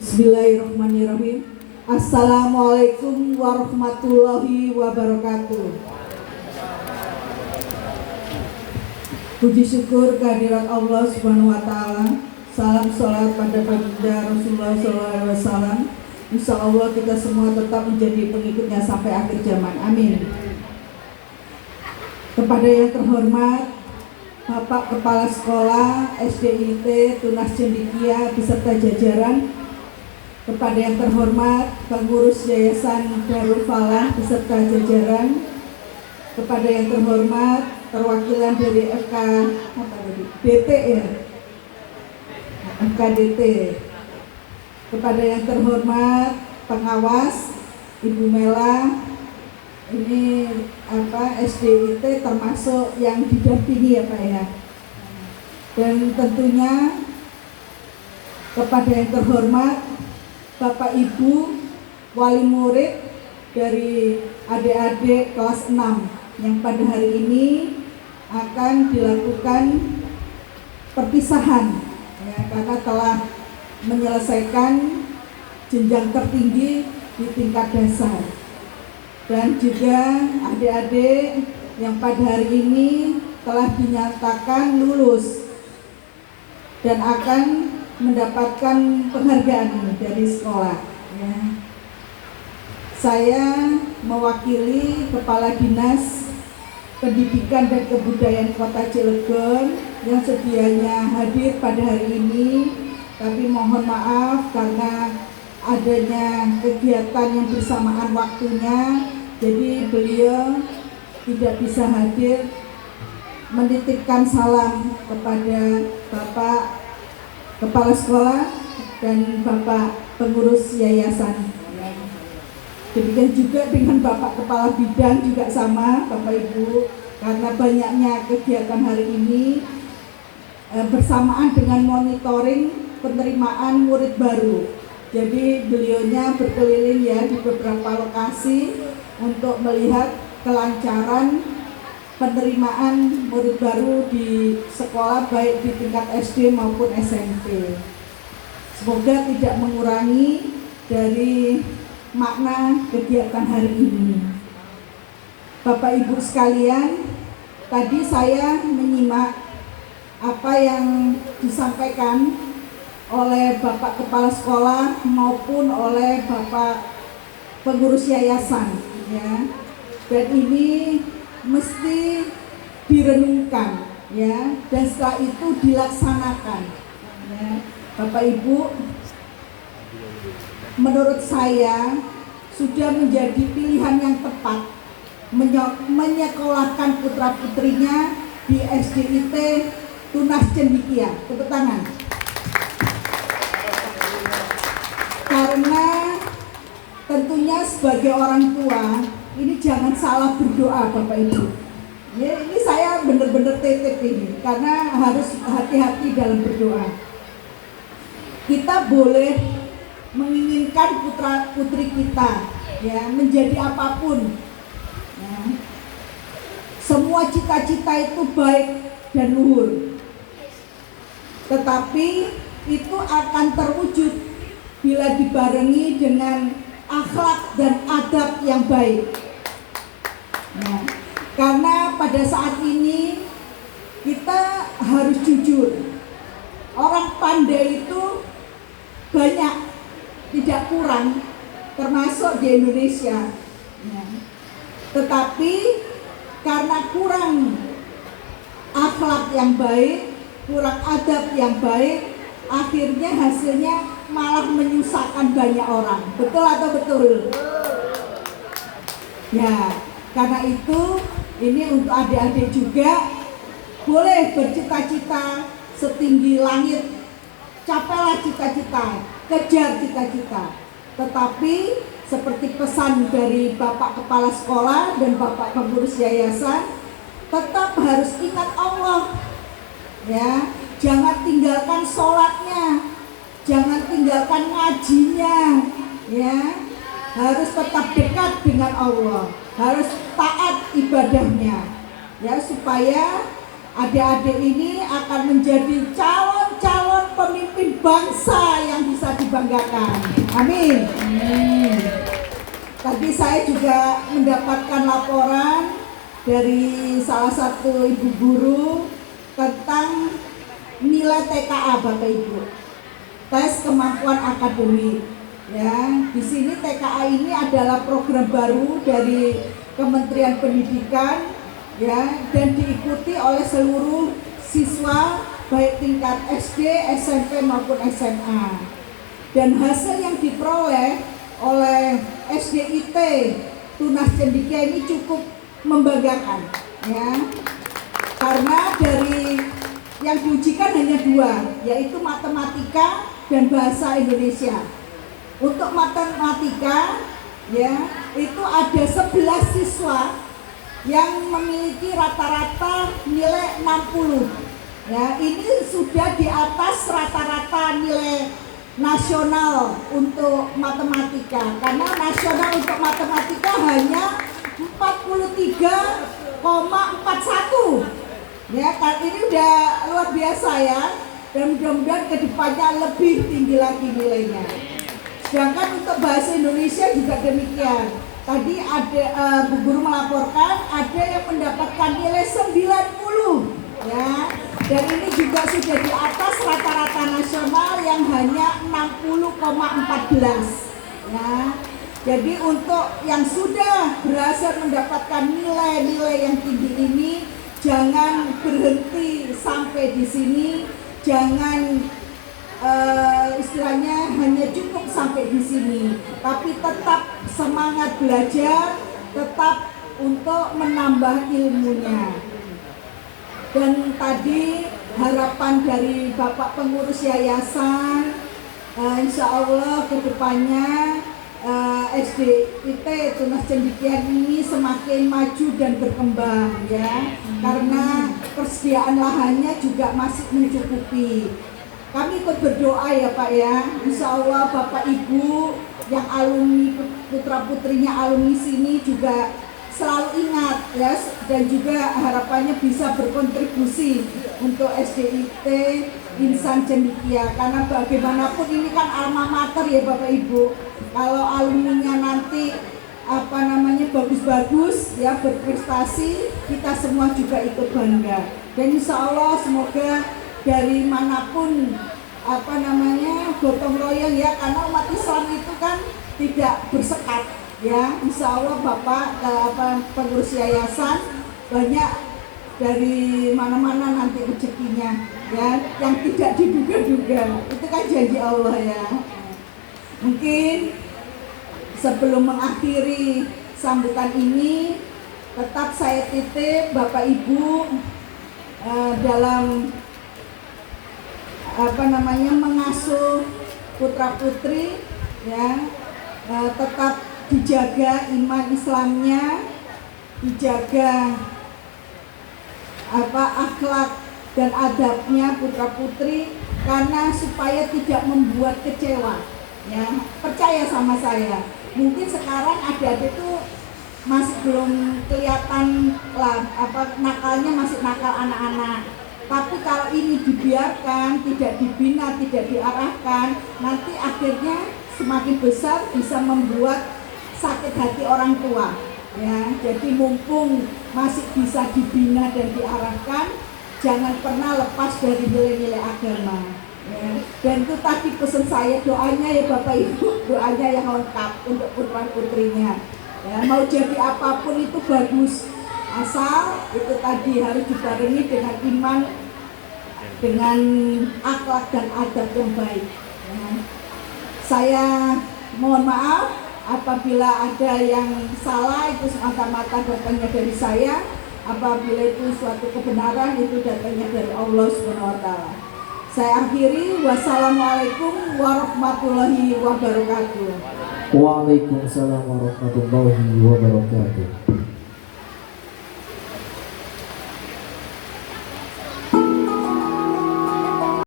Bismillahirrahmanirrahim. Assalamualaikum warahmatullahi wabarakatuh. Puji syukur kehadirat Allah Subhanahu wa taala. Salam salat pada baginda Rasulullah SAW. Insya Allah kita semua tetap menjadi pengikutnya sampai akhir zaman. Amin. Kepada yang terhormat Bapak Kepala Sekolah SDIT Tunas Cendekia beserta jajaran, kepada yang terhormat pengurus Yayasan Darul Falah beserta jajaran, kepada yang terhormat perwakilan dari FKDT, kepada yang terhormat pengawas Ibu Mela, ini SDIT termasuk yang didampingi ya Pak ya, dan tentunya kepada yang terhormat Bapak Ibu wali murid dari adik-adik kelas 6 yang pada hari ini akan dilakukan perpisahan ya, karena telah menyelesaikan jenjang tertinggi di tingkat dasar, dan juga adik-adik yang pada hari ini telah dinyatakan lulus dan akan mendapatkan penghargaan dari sekolah ya. Saya mewakili Kepala Dinas Pendidikan dan Kebudayaan Kota Cilegon yang sedianya hadir pada hari ini, tapi mohon maaf karena adanya kegiatan yang bersamaan waktunya, jadi beliau tidak bisa hadir. Menitipkan salam kepada Bapak Kepala Sekolah dan Bapak Pengurus Yayasan. Demikian juga dengan Bapak Kepala Bidang juga sama, Bapak Ibu, karena banyaknya kegiatan hari ini bersamaan dengan monitoring penerimaan murid baru. Jadi beliaunya berkeliling ya di beberapa lokasi untuk melihat kelancaran penerimaan murid baru di sekolah baik di tingkat SD maupun SMP. Semoga tidak mengurangi dari makna kegiatan hari ini. Bapak Ibu sekalian, tadi saya menyimak apa yang disampaikan oleh Bapak Kepala Sekolah maupun oleh Bapak Pengurus Yayasan ya. Dan ini mesti direnungkan ya, dan setelah itu dilaksanakan ya. Bapak Ibu, menurut saya sudah menjadi pilihan yang tepat menyekolahkan putra-putrinya di SDIT Tunas Cendekia. Tepuk tangan. Karena tentunya sebagai orang tua ini jangan salah berdoa Bapak Ibu ya, ini saya benar-benar titip ini karena harus hati-hati dalam berdoa. Kita boleh menginginkan putra-putri kita ya menjadi apapun ya. Semua cita-cita itu baik dan luhur, tetapi itu akan terwujud bila dibarengi dengan akhlak dan adab yang baik. Nah, karena pada saat ini kita harus jujur, orang pandai itu banyak, tidak kurang, termasuk di Indonesia. Nah, tetapi karena kurang akhlak yang baik, kurang adab yang baik, akhirnya hasilnya malah menyusahkan banyak orang. Betul atau betul? Ya, karena itu ini untuk adik-adik juga boleh bercita-cita setinggi langit, capailah cita-cita, kejar cita-cita. Tetapi seperti pesan dari Bapak Kepala Sekolah dan Bapak Pengurus Yayasan, tetap harus ingat Allah ya, jangan tinggalkan sholatnya, jangan tinggalkan ngajinya ya, harus tetap dekat dengan Allah, harus taat ibadahnya ya, supaya adik-adik ini akan menjadi calon-calon pemimpin memimpin bangsa yang bisa dibanggakan. Amin. Tadi saya juga mendapatkan laporan dari salah satu ibu guru tentang nilai TKA Bapak Ibu, tes kemampuan akademik. Ya, di sini TKA ini adalah program baru dari Kementerian Pendidikan, ya, dan diikuti oleh seluruh siswa baik tingkat SD, SMP maupun SMA. Dan hasil yang diperoleh oleh SDIT Tunas Cendekia ini cukup membanggakan, ya, karena dari yang diujikan hanya 2, yaitu matematika dan bahasa Indonesia. Untuk matematika, ya, itu ada 11 siswa yang memiliki rata-rata nilai 60. Ya, ini sudah di atas rata-rata nilai nasional untuk matematika, karena nasional untuk matematika hanya 43,41. Ya, ini udah luar biasa ya, dan mudah-mudahan kedepannya lebih tinggi lagi nilainya. Sedangkan untuk bahasa Indonesia juga demikian. Tadi ada Bu Guru melaporkan ada yang mendapatkan nilai 90, ya, dan ini juga sudah di atas rata-rata nasional yang hanya 60,14. Ya. Jadi untuk yang sudah berhasil mendapatkan nilai-nilai yang tinggi ini, jangan berhenti sampai di sini, jangan istilahnya hanya cukup sampai di sini, tapi tetap semangat belajar, tetap untuk menambah ilmunya. Dan tadi harapan dari Bapak pengurus yayasan, insya Allah kedepannya SDIT Tunas Cendekia ini semakin maju dan berkembang, ya, karena persediaan lahannya juga masih mencukupi. Kami ikut berdoa ya Pak ya, insya Allah Bapak Ibu yang alumni putra putrinya alumni sini juga selalu ingat, ya, dan juga harapannya bisa berkontribusi untuk SDIT Insan Cendekia, karena bagaimanapun ini kan alma mater ya Bapak Ibu. Kalau alumninya nanti bagus-bagus, ya, berprestasi, kita semua juga ikut bangga. Dan insya Allah semoga dari manapun gotong royong, ya, karena umat Islam itu kan tidak bersekat, ya. Insya Allah Bapak pengurus yayasan banyak dari mana-mana nanti rezekinya, ya, yang tidak diduga-duga. Itu kan janji Allah, ya. Mungkin sebelum mengakhiri sambutan ini, tetap saya titip Bapak Ibu dalam mengasuh putra putri, ya, tetap dijaga iman Islamnya, dijaga akhlak dan adabnya putra putri, karena supaya tidak membuat kecewa, ya. Percaya sama saya, mungkin sekarang adik-adik itu masih belum kelihatan lah nakalnya, masih nakal anak-anak. Tapi kalau ini dibiarkan, tidak dibina, tidak diarahkan, nanti akhirnya semakin besar bisa membuat sakit hati orang tua, ya. Jadi mumpung masih bisa dibina dan diarahkan, jangan pernah lepas dari nilai-nilai agama, ya. Dan itu tadi pesan saya, doanya ya Bapak Ibu, doanya yang lengkap untuk putra putrinya, ya. Mau jadi apapun itu bagus, asal itu tadi harus dibarengi dengan iman, dengan akhlak dan adab yang baik, ya. Saya mohon maaf apabila ada yang salah, itu semata-mata datangnya dari saya. Apabila itu suatu kebenaran, itu datangnya dari Allah SWT. Saya akhiri, wassalamualaikum warahmatullahi wabarakatuh. Waalaikumsalam warahmatullahi wabarakatuh.